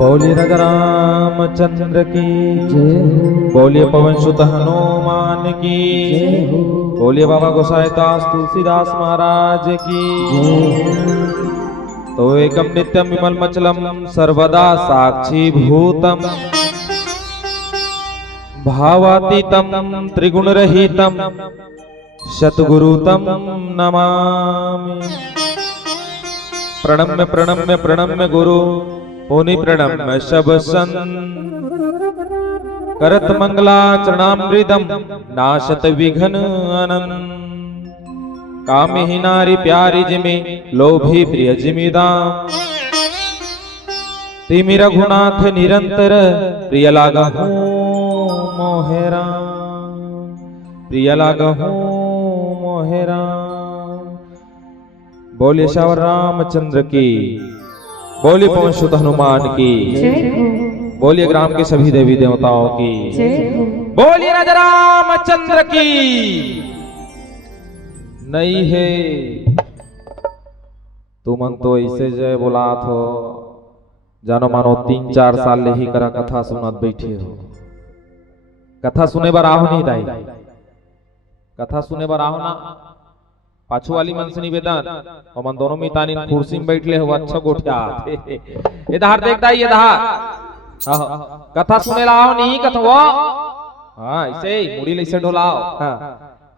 बोलिए राजा रामचंद्र की जय हो। बोलिए पवन सुत हनुमान की जय हो। बोलिए बाबा गोसाईदास तुलसीदास महाराज की तो एकम नित्यम विमल मचलम सर्वदा साक्षी भूतम भावातीतम त्रिगुण रहितम शतगुरुतम नमामि। प्रणम्य प्रणम्य प्रणम्य गुरु पुनि प्रणम्य शब सन करत मंगलाचरणामृतम नाशत विघ्न अनन। कामिहि नारी प्यारी जिमि लोभी प्रिय जिमिदाम तिमि रघुनाथ निरंतर प्रिय लागहु मोहेरा प्रिय लागहु मोहेरा। बोलिए श्यावर रामचंद्र की बोलिए पवन सुत हनुमान की बोलिए ग्राम के सभी देवी देवताओं की बोलिए राजा रामचंद्र की। नहीं है तुमन तो ऐसे जय बोला थो जानो मानो 3-4 साल ले ही करा कथा सुनत बैठे हो। कथा सुने बर आओ नहीं दाई, कथा सुने बर आओ ना। पाछू वाली मन से निवेदन और मन दोनों मितानी कुर्सी में बैठले हो अच्छा गोठिया ये दहार देख दाई ये दहार कथा सुने लाओ नहीं कथवा हाँ ऐसे ही मुड़ी ले से ढोलाओ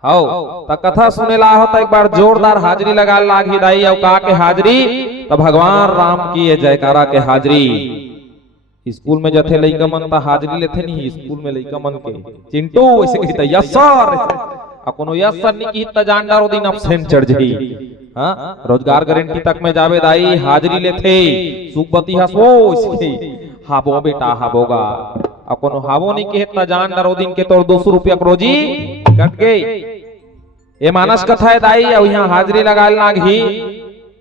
हाओ त कथा सुने लाओ तो एक बार जोरदार हाजरी लगा लागी दाई और का के हाजरी तो भगवान राम की ये जयकारा के हाजरी। स्कूल में जथे लइका मन ता हाजरी लेथे नहीं, स्कूल में लइका मन के चिंटू ऐसे कहता यस सर कोनो यस सर नहीं की त जान डारो दिन एब्सेंट चढ़ जाई। हां रोजगार गारंटी तक में जावे दाई हाजरी लेथे सुखबती हसो इसके हाबो बेटा हाबोगा कोनो हाबो नहीं के त जान डारो दिन के तोर 200 रुपया रोजी कट गई। ये मानस कथा है दाई और यहाँ हाजरी लगा लागी।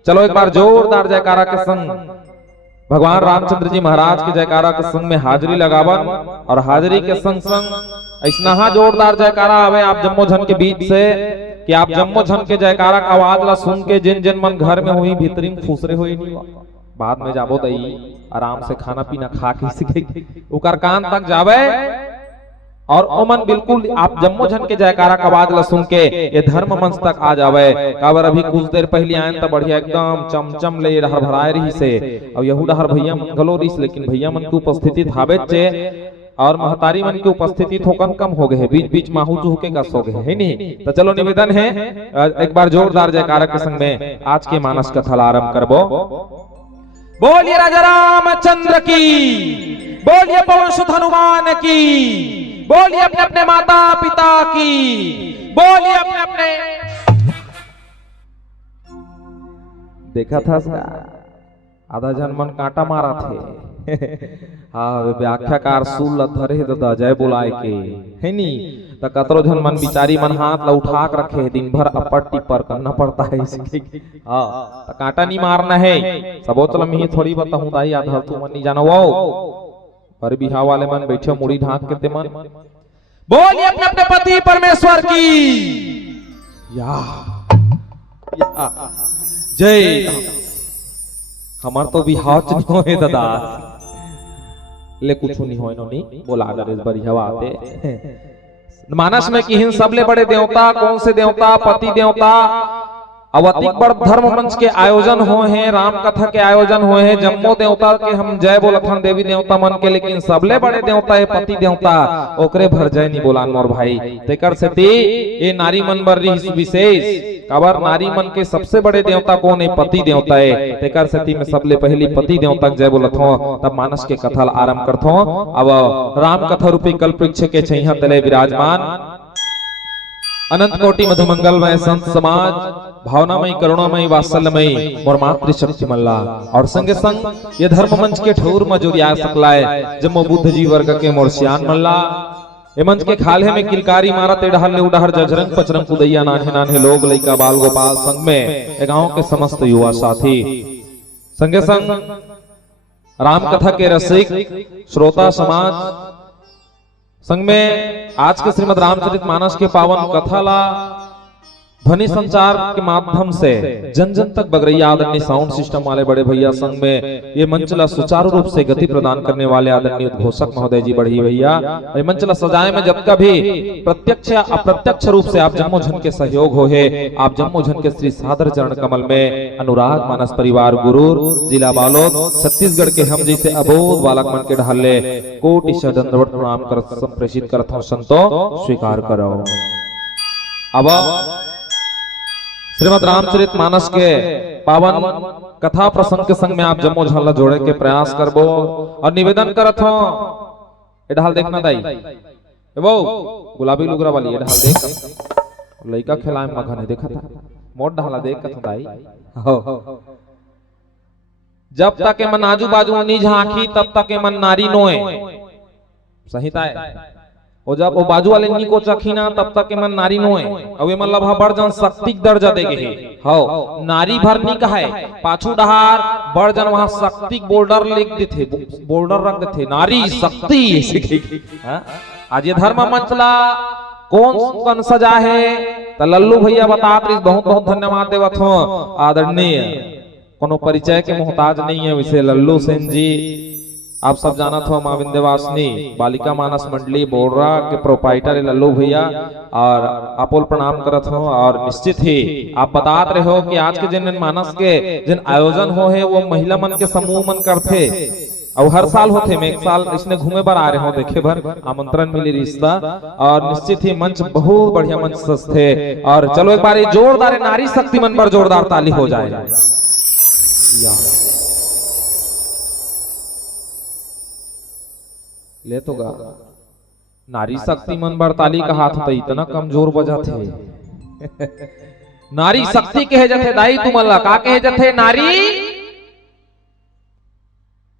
चलो एक बार जोरदार जयकारा के संग भगवान रामचंद्र जी महाराज के जयकारा के संग में हाजरी लगावन और हाजरी के संग संग ऐसा जोरदार जयकारा आवे आप जम्मो झन के बीच से कि आप जम्मो झन के जयकारा का आवाज ला सुन के जिन जिन मन घर में हुई भीतरी में फूसरे हुई नहीं बाद में जाबो दई आराम से खाना पीना खा के उकर कान तक जावे और ओमन बिल्कुल आप जम्मो झन के जयकारा का आवाज ला सुन के ये धर्म मंच तक आ जावे। काबर अभी कुछ देर पहले आयन तो बढ़िया एकदम चमचम ले हर भराए रही से और यहूदा हर भैया मन गलो रही, लेकिन भैया मन की उपस्थिति धाबे चे और महतारी मन की उपस्थिति थोकन कम हो गए, बीच बीच माहू चूके का सो गए है नहीं। तो चलो निवेदन है एक बार जोरदार जयकारा के संग में आज के मानस कथा आरंभ करबो। बोलिए राजा रामचंद्र की बोलिए पवन सुत हनुमान की बोलिए अपने अपने माता पिता की बोलिए अपने अपने। देखा था आधा जन मन कांटा मारा थे हाँ व्याख्याकार सुल धरे दादा जय बुलाए के है नी तो कतरो जन मन बिचारी मन हाथ ला उठा के रखे दिन भर अपट टिपर करना पड़ता है इसके हाँ तो कांटा नहीं मारना है सबो चल मैं थोड़ी बताऊं दाई आधा तू मन नहीं जानो वो पर बिहाव वाले मन बैठे मुड़ी ढांक के ते मन बोलिए अपने अपने पति परमेश्वर की या जय। हमार तो बिहाव नहीं होए दादा ले कुछ नहीं होए नो नहीं बोला नरेश बढ़िया आते मानस में कि हिन सबले बड़े देवता कौन से देवता पति देवता अवतिक बड़ धर्म मंच के आयोजन हुए हैं, राम कथा के आयोजन हुए हैं, जम्मो देवता के हम जय बोलथन देवी देवता मन के, लेकिन सबले बड़े देवता है पति देवता ओकरे भर जय नहीं बोलान मोर भाई। तेकर से ये नारी मन बर विशेष काबर नारी मन के सबसे बड़े देवता कौन है पति देवता है। तेकर से मैं सबले पहली पति देवता जय बोलत हूं तब मानस के कथा आरंभ करत हूं। अब राम कथा रूपी कल्प वृक्ष के छैया तले विराजमान अनंत कोटि मधुमंगलमय संत समाज भावनामयी करुणामयी वात्सल्यमयी और मातृशक्ति मल्ला और संगे संग ये धर्म मंच के ठौर में जो रिया सकलाए जम्मो बुद्ध जी वर्ग के मोरसियान मल्ला ये मंच के खाले में किलकारी मारत एडहल उडहर जजरंग पचरंग कुदैया नान्हे नान्हे लोग लइका बाल गोपाल संग में गांव के समस्त युवा साथी संगे संग राम कथा के रसिक श्रोता समाज संग में आज के श्रीमद रामचरित मानस के पावन कथा ला ध्वनि संचार के माध्यम से जन जन तक बगरैया आदरणीय साउंड सिस्टम वाले बड़े भैया संघ में ये मंचला सुचारू रूप से गति प्रदान करने वाले आदरणीय उद्घोषक महोदय जी बड़ी भैया, ये मंचला सजाए में जब कभी प्रत्यक्ष या अप्रत्यक्ष रूप से आप जम्मोजन के सहयोग हो है, आप जम्मोजन के श्री सादर चरण कमल में अनुराग मानस परिवार गुरूर जिला बालोद छत्तीसगढ़ के हम जैसे अबोध बालक मन के ढाले कोटि दंडवत प्रणाम कर संप्रेषित करत हूं, संतो स्वीकार करो। अब श्रीमद रामचरित मानस के पावन कथा प्रसंग के संग में आप जम्मो झल्ला जोड़े के प्रयास करबो और निवेदन करत हो। ये ढाल देखना दाई, वो गुलाबी लुगरा वाली ये ढाल देख, लइका खिलाए मगन है, देखा था मोट ढाला देख कथा दाई हो। जब तक के मन आजू बाजू नी झांकी तब तक के मन नारी नोए, संहिता है। और जब वो बाजू वाले नी को चखीना तब तक के मन नारी नोए, अब ये मतलब बड़ जन शक्ति दर्जा देगे है हो, नारी भर नी कहा है पाछू डहार बड़ जन वहां शक्ति बोल्डर लिख देते, बोल्डर रख देते नारी शक्ति। आज ये धर्म मंचला कौन सजा है तो लल्लू भैया बतात रही, बहुत बहुत धन्यवाद देवत हो आदरणीय, कोनो परिचय के मोहताज नहीं है वैसे लल्लू सेन जी आप सब जानत हो, मां विंध्यवासिनी बालिका मानस मंडली बोर्रा के प्रोपाइटर लल्लू भैया और अपोल प्रणाम करत हो। और निश्चित ही आप बतात रहे हो कि आज के जिन मानस के जिन आयोजन हो है वो महिला मन के समूह मन करते और हर साल होते, मैं एक साल इसने घूमे बार आ रहे हो देखे भर आमंत्रण मिली रिश्ता और निश्चित ही मंच बहुत बढ़िया मंच सस्ते। और चलो एक बार जोरदार नारी शक्ति मन पर जोरदार ताली हो जाए। ले तो गा नारी शक्ति मन बरताली का हाथ तो इतना कमजोर बजा थे। नारी शक्ति कहे जाते दाई तुमला का कहे जाते नारी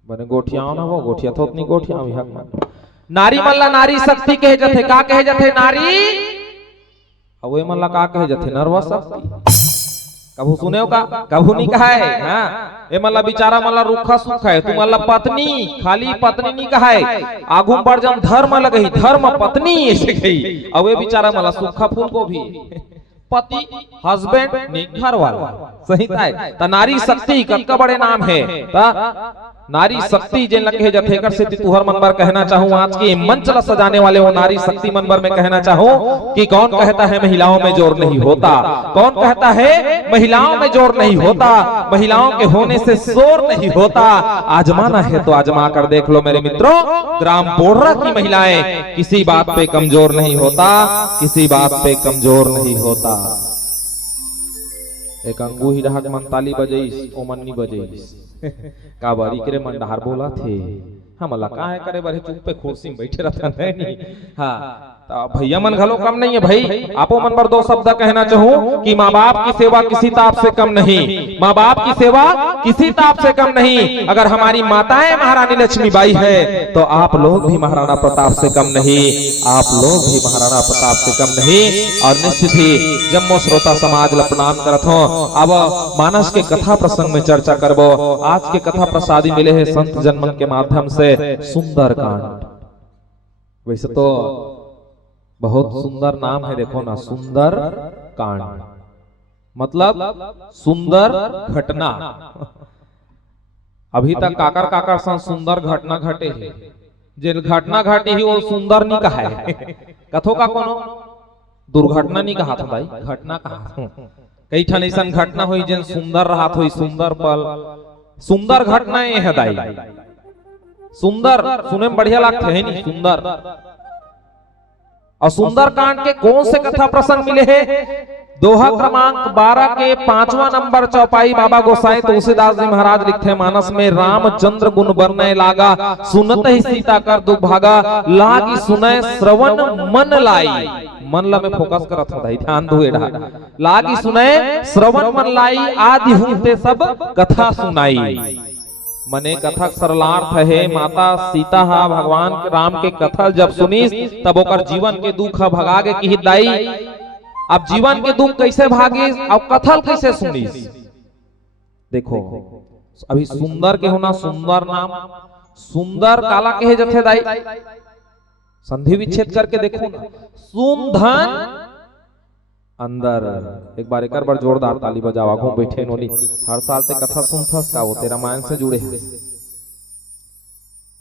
बने गोठियाओ ना वो गोठिया तो अपनी गोठियाओ हक नारी मल्ला नारी शक्ति कहे जाते का कहे जाते नारी अवे मल्ला का कहे जाते नरवा शक्ति। कभू सुने हो का कभू नहीं कहा है हाँ? ये मतलब बिचारा मतलब रूखा सूखा है, तुम मतलब पत्नी खाली पत्नी नहीं कहा है, आगू बढ़ जम धर्म लगही धर्म पत्नी ऐसे गई। अब ये बेचारा मतलब सूखा फूल को भी पति हस्बैंड घर वाला सही था। नारी शक्ति का बड़े नाम है नारी शक्ति जिन लगे जथेकर से तुहर मनबर कहना चाहूं आज के मंच ला सजाने वाले वो नारी शक्ति मनबर में कहना चाहूं कि कौन कहता है महिलाओं में जोर नहीं होता, कौन कहता है महिलाओं में जोर नहीं होता, महिलाओं के होने से शोर नहीं होता। आजमाना है तो आजमा कर देख लो मेरे मित्रों, ग्राम बोर्रा की महिलाएं किसी बात पे कमजोर नहीं होता, किसी बात पे कमजोर नहीं होता। एक अंगू ही ढाक मन ताली बजाइस ओ मन नहीं बजाइस का बारी करे मन डहार बोला थे हम अल्लाह का है करे बारे चुप पे कुर्सी में बैठे रहता नहीं। हाँ भैया मन घलो कम नहीं है भाई, आपो मन पर दो शब्द कहना चाहूं कि माँ बाप की सेवा किसी ताप से कम नहीं, माँ बाप की सेवा किसी ताप से कम नहीं। अगर हमारी माताएं महारानी लक्ष्मीबाई है तो आप लोग भी महाराणा प्रताप से कम नहीं, आप लोग भी महाराणा प्रताप से कम नहीं। और निश्चित ही जम्मो श्रोता समाज ला प्रणाम करत हो। अब मानस के कथा प्रसंग में चर्चा करबो। आज के कथा प्रसादी मिले है संत जन्म के माध्यम से सुंदर कांड। वैसे तो बहुत सुंदर नाम है, देखो ना सुंदर कांड मतलब सुंदर घटना। अभी तक काकर काकर सा सुंदर घटना घटे है, जे घटना घटी ही वो सुंदर नहीं कहा है। कथो का कोनो दुर्घटना नहीं कहा था भाई, घटना कहा। कई ठन ऐसा घटना हुई जिन सुंदर रहा हुई, सुंदर पल सुंदर घटना ये है दाई। सुंदर सुने में बढ़िया लगते है नहीं सुंदर। और सुंदर कांड के कौन से कथा प्रसंग मिले हैं? दोहा क्रमांक 12 के 5वां नंबर चौपाई बाबा गोसाई तुलसीदास जी महाराज लिखते हैं मानस में, रामचंद्र गुण बरने लागा सुनत ही सीता कर दुभागा, लागी सुनय श्रवण मन लाई। मन ला में फोकस करत था भाई, ध्यान दो एडा। लागी सुनय श्रवण मन लाई, आदि हुते सब कथा सुनाई। मने कथा सरलार्थ है, माता सीता हा भगवान राम के कथा जब सुनीस तब ओकर जीवन के दुख भगागे की दाई। अब जीवन के दुख कैसे भागीस और कथल कैसे सुनीस? देखो अभी सुंदर के होना सुंदर नाम, सुंदर काला कहे जथे दाई, संधि विच्छेद करके देखो ना। सुन धन अंदर एक बार एक बार जोरदार ताली बजाओ। आगू बैठे नोनी हर साल ते कथा सुनथस का वो तेरा रामायण से जुड़े है।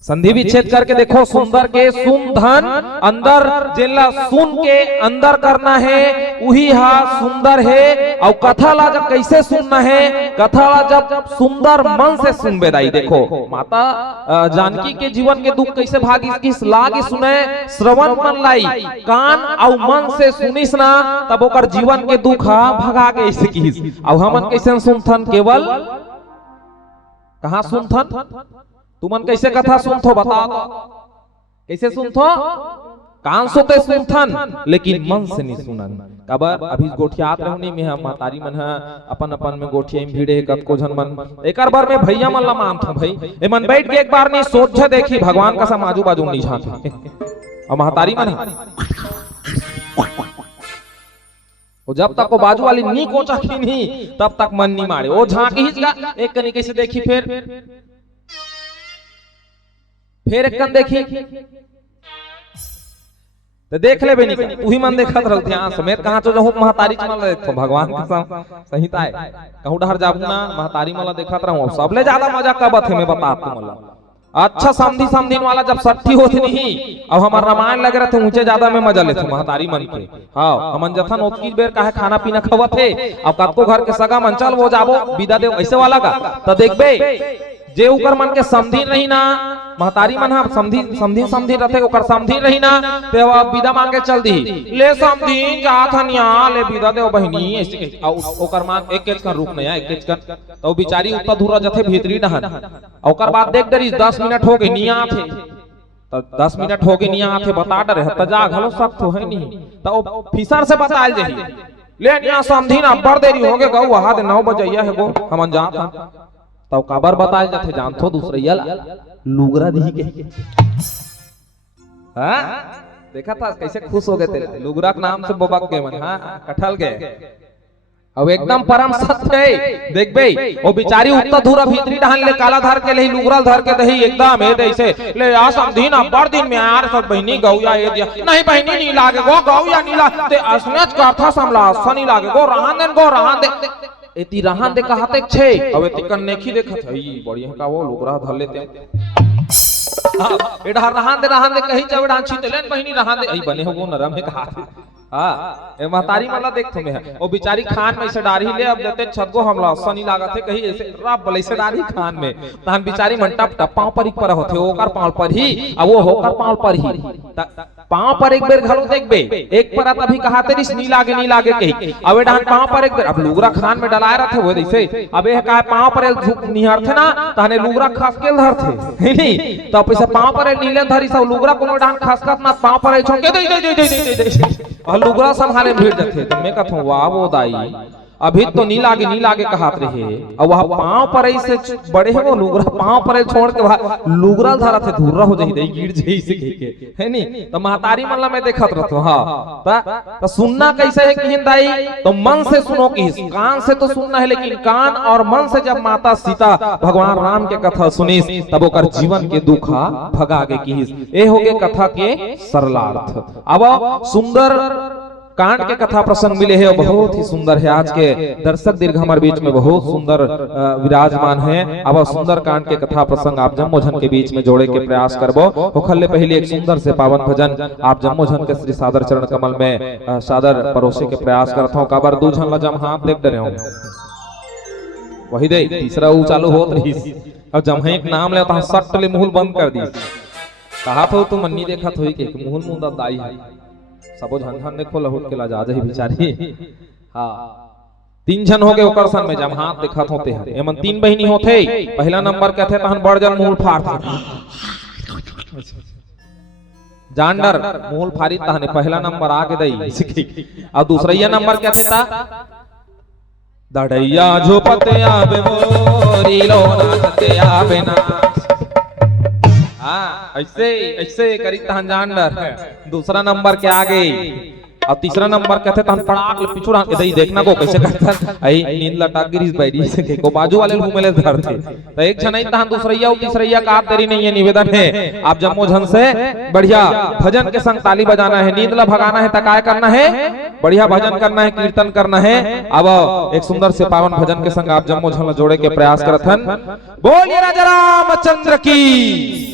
संधि विच्छेद करके देखो, सुंदर के सुन धन अंदर जेला सुन के अंदर करना है वही हा सुंदर है। और कथा ला जब कैसे सुनना है, कथा ला जब सुंदर मन से सुन बेदाई। देखो माता जानकी के जीवन के दुख कैसे भागी किस लागी सुने, श्रवण मन लाई कान और मन से सुनिस ना तब ओकर जीवन के दुख हा भगा के ऐसे किस। और हमन कैसे सुनथन, केवल कहाँ सुनथन, तुमन कैसे कथा सुनथो बताओ तो, कैसे सुनथो, कान सोते सुनथन लेकिन मन से नहीं सुनन। कबर अभी गोठियात रहनी में हम महतारी मन है अपन अपन में गोठिया में भीड़े कतको जन मन एक बार में भैया मन ला मानथो भाई ए मन बैठ के एक बार नहीं सोच देखी भगवान का सम आजू बाजू नहीं झांके और महतारी मन वो जब तक वो बाजू वाली नी कोचा की नहीं तब तक मन नहीं मारे। वो झांकी ही एक कनी कैसे देखी फिर एक कन देखी तो देख ले बेनी वही मन देखत रह ध्यान समेत कहां तो जहू महतारी चमल देखो भगवान का संहिता है कहूं डहर जाबू ना महतारी मला देखत रहूं। सबले ज्यादा मजा कब थे मैं बता तुमला। अच्छा समधी समधीन वाला जब सट्ठी होती नहीं अब हमार रामायण लग रहे थे ऊंचे ज्यादा में मजा लेते महतारी मन के। हाँ हमन जथन ओतकी बेर काहे खाना पीना खवत थे। अब कतको घर के सगा मन चल वो जाबो विदा देव ऐसे वाला का तो देखबे जे उकर मन के समधी रही ना महतारी मन हा समधी रथे ओकर समधी रही ना ते अब विदा मांगे चल दी ले समधी जात हनिया ले विदा देव बहिनी ऐसे ओकर मान एक केच कर रुक नया एक केच कर तो बिचारी उतना दूर जथे भीतरी डहन ओकर बाद देख डरी 10 मिनट हो गए निया थे तो 10 मिनट हो गए निया थे बता डरे त जा घलो सख्त हो है नहीं तो फिसर से बताल जही ले निया समधी ना बड़ देरी हो गए गौ वहां दे 9 बजैया है गो हमन जात तो काबर बताए जाते जानथो दूसरैया लुगरा दी के हां देखा था कैसे खुश हो गए थे लुगरा के नाम से बबक के मन। हां कठल गए अब एकदम परम सत्य है देखबे वो बिचारी उतना धूरा भीतरी डहन ले काला धर के ले लुगरा धर के दही एकदम है ऐसे ले आ समधी ना बड़ दिन में यार सब बहिनी गौया ये दिया नहीं बहिनी नहीं लागे गो गौया नहीं लागे असनच करथा समला सनी लागे गो रहन दे एती रहन दे कहते छे अब एती कन्नेखी देखत हई बढ़िया का वो लुगरा धर लेते एडा रहन दे कहीं चवड़ा छी लेन बहिनी रहन दे बने हो वो नरम है कहा हां ए महतारी मला देखथो में है ओ बिचारी खान में से डारी ले अब देते छत को हमला सनी लागत है कहीं ऐसे रब बले से डारी खान में तहन बिचारी मन टप पांव पर एक पर होथे ओकर पांव पर ही अब वो होकर पांव पर ही पांव पर एक बेर घलो देखबे एक पर अभी कहाते रिस नी लागे कहीं अब डान पांव पर एक बेर अब लुगरा खान में डलाए रहथे वो जैसे अब ए का पांव पर झुक निहर थे ना तहने लुगरा खास के धर थे नहीं तो पैसा पांव पर नीले धरी सब लुगरा कोनो डान खास करत ना पांव पर छोके दे और लुगरा संभाले भीड़ जाते तो मैं कहता हूँ वाह वो दाई अभी तो नी लागे कहात रहे और वह पांव पर ऐसे बड़े है वो लुगरा पांव पर छोड़ के लुगरा धरा थे धुर्रा हो जाई गिर जाई से के है नी तो महतारी मन ला मैं देखत रहतो। हां तो सुनना कैसे है कि दाई तो मन से सुनो कि कान से तो सुनना है लेकिन कान और मन से जब माता सीता भगवान राम के कथा सुनिस तब ओकर जीवन के दुखा भगा के किस ए हो गए कथा के सरलार्थ। अब सुंदर कांड के कथा प्रसंग मिले है बहुत ही सुंदर है। आज के दर्शक दीर्घ हमारे बीच में बहुत सुंदर विराजमान है। अब सुंदर कांड के कथा प्रसंग आप जम्मोजन के बीच में जोड़े के प्रयास करबो होखले पहले एक सुंदर से पावन भजन आप जम्मोजन के श्री सादर चरण कमल में सादर परोसे के प्रयास करता हूँ। काबर दू झन लजम हाथ देख डरे हूँ वही दे तीसरा वो चालू होत रही अब जब एक नाम ले सट ले मुहल बंद कर दी कहा तो तुम मन्नी देखत होई के मुहल मुंदा दाई है सबो झन देखो लहुट के ला जा जही बिचारी। हां 3 जन हो गए ओकर सन में जब हाथ देखत होते हरे एमन 3 बहिनी होथे पहला नंबर कहथे तहन बड़ जन मूल फाड़ जानडर मूल फाड़ी तहने पहला नंबर आके दई और दूसरा नंबर कहथे ता दड़ैया झोपते आबे मोरी लोना ते आबे ना। हाँ ऐसे करी तहन जानडर दूसरा नंबर के आगे और तीसरा नंबर कहते तहन पड़ाक ले पिछुड़ा के दई देखना को कैसे करता आई नींद लटा गिरीस बैठी से के को बाजू वाले घूमे ले धर थे तो एक छन नहीं तहन दूसरैया और तीसरैया का आप तेरी नहीं है निवेदन है आप जम्मो झन से बढ़िया भजन के संग ताली बजाना है, नींद ला भगाना है, तकाय करना है, बढ़िया भजन करना है, कीर्तन करना है। अब एक सुंदर से पावन भजन के संग आप जम्मो झन जोड़े के प्रयास करथन। बोलिए राजा रामचंद्र की।